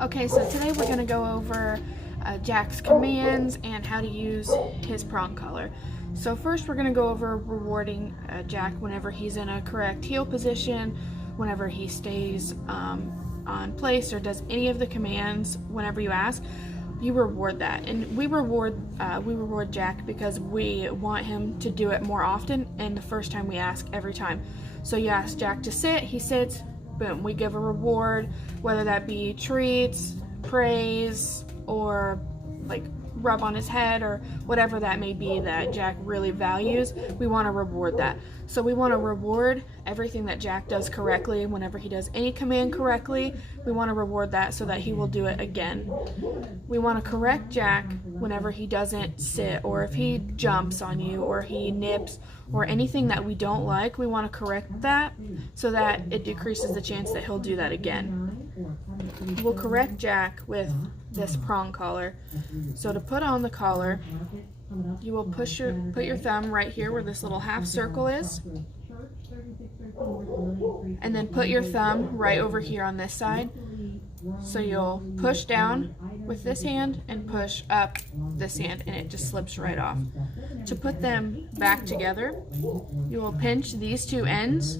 Okay, so today we're going to go over Jack's commands and how to use his prong collar. So first we're going to go over rewarding Jack whenever he's in a correct heel position, whenever he stays on place or does any of the commands whenever you ask. You reward that, and we reward Jack because we want him to do it more often and the first time we ask every time. So you ask Jack to sit, he sits, boom, we give a reward, whether that be treats, praise, or like rub on his head or whatever that may be that Jack really values. We want to reward that. So we want to reward everything that Jack does correctly. Whenever he does any command correctly, we want to reward that so that he will do it again. We want to correct Jack whenever he doesn't sit, or if he jumps on you, or he nips, or anything that we don't like. We want to correct that so that it decreases the chance that he'll do that again. We'll correct Jack with this prong collar. So to put on the collar, you will put your thumb right here where this little half circle is, and then put your thumb right over here on this side. So you'll push down with this hand and push up this hand, and it just slips right off. To put them back together, you will pinch these two ends,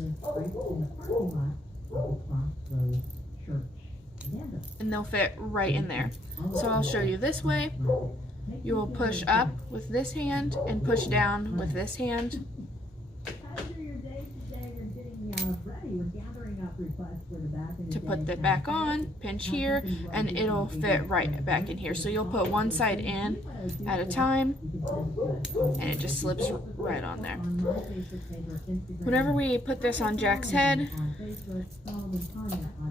and they'll fit right in there. So I'll show you this way. You will push up with this hand and push down with this hand. To put that back on, pinch here, and it'll fit right back in here. So you'll put one side in at a time, and it just slips right on there. Whenever we put this on Jack's head,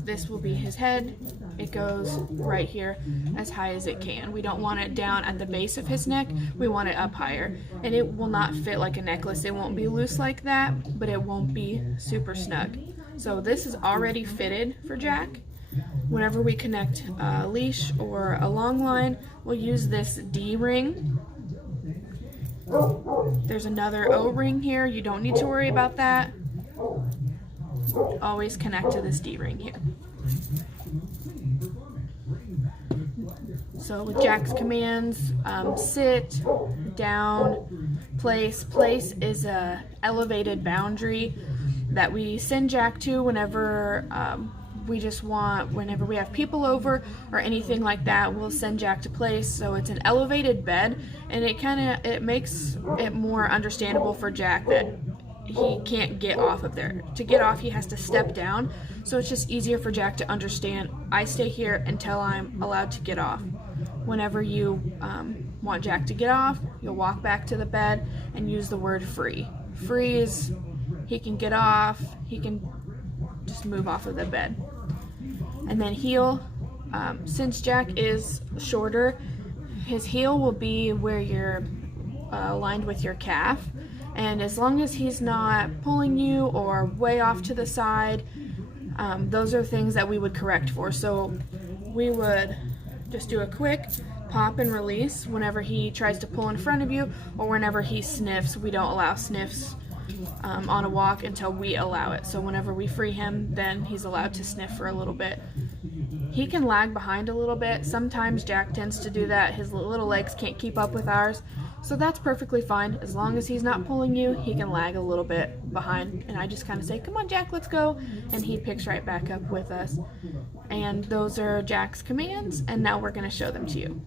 this will be his head. It goes right here as high as it can. We don't want it down at the base of his neck. We want it up higher. And it will not fit like a necklace. It won't be loose like that, but it won't be super snug. So this is already fitted for Jack. Whenever we connect a leash or a long line, we'll use this D-ring. There's another O-ring here. You don't need to worry about that. Always connect to this D-ring here. So with Jack's commands, sit, down, place. Place is a elevated boundary that we send Jack to whenever whenever we have people over or anything like that, we'll send Jack to place. So it's an elevated bed, and it makes it more understandable for Jack that he can't get off of there. To get off, he has to step down. So it's just easier for Jack to understand, I stay here until I'm allowed to get off. Whenever you want Jack to get off, you'll walk back to the bed and use the word free. Free is he can get off, he can just move off of the bed. And then heel, since Jack is shorter, his heel will be where you're aligned with your calf. And as long as he's not pulling you or way off to the side, those are things that we would correct for. So we would just do a quick pop and release whenever he tries to pull in front of you, or whenever he sniffs. We don't allow sniffs on a walk until we allow it. So whenever we free him, then he's allowed to sniff for a little bit. He can lag behind a little bit. Sometimes Jack tends to do that. His little legs can't keep up with ours. So that's perfectly fine. As long as he's not pulling you, he can lag a little bit behind. And I just kind of say, come on, Jack, let's go. And he picks right back up with us. And those are Jack's commands. And now we're going to show them to you.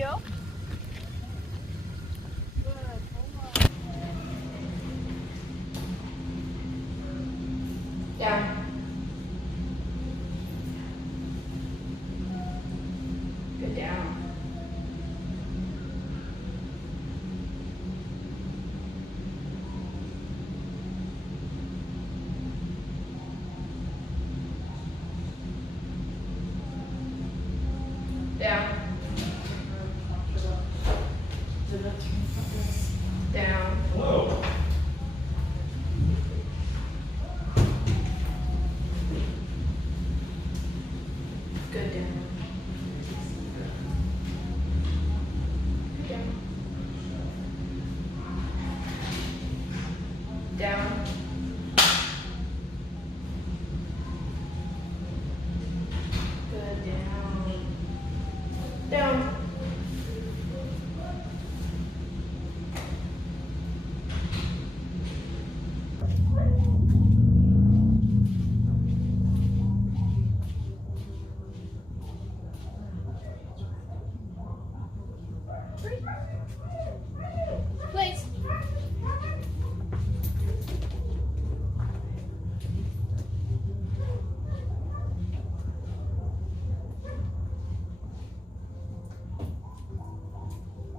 you. Down. Good down. Down. Down. Whoa. Good down. Good down. Down. Good down. Down. Place.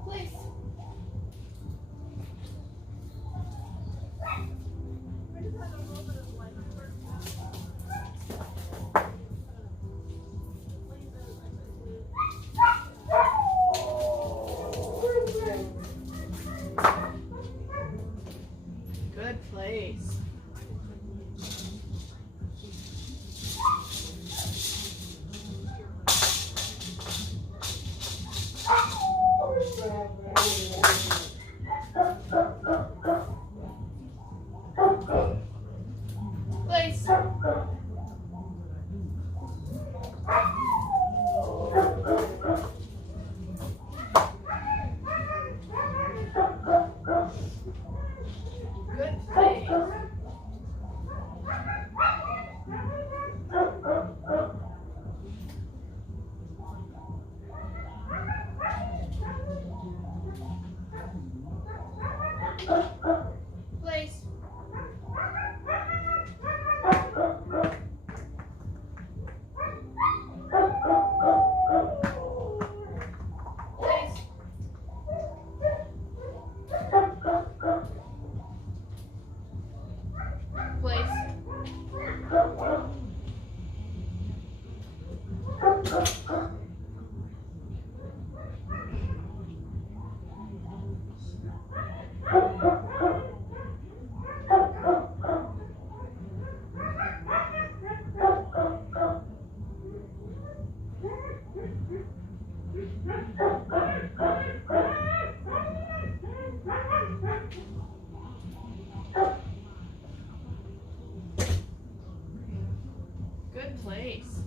Place. Good place. Place. Good place. Place. Place. Place. Good place.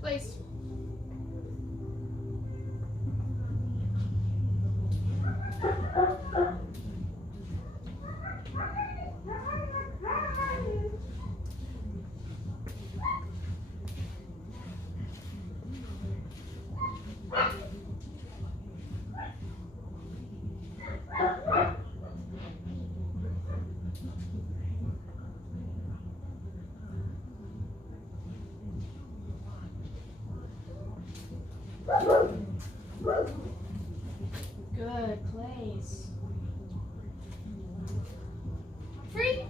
Place. Good place. Free.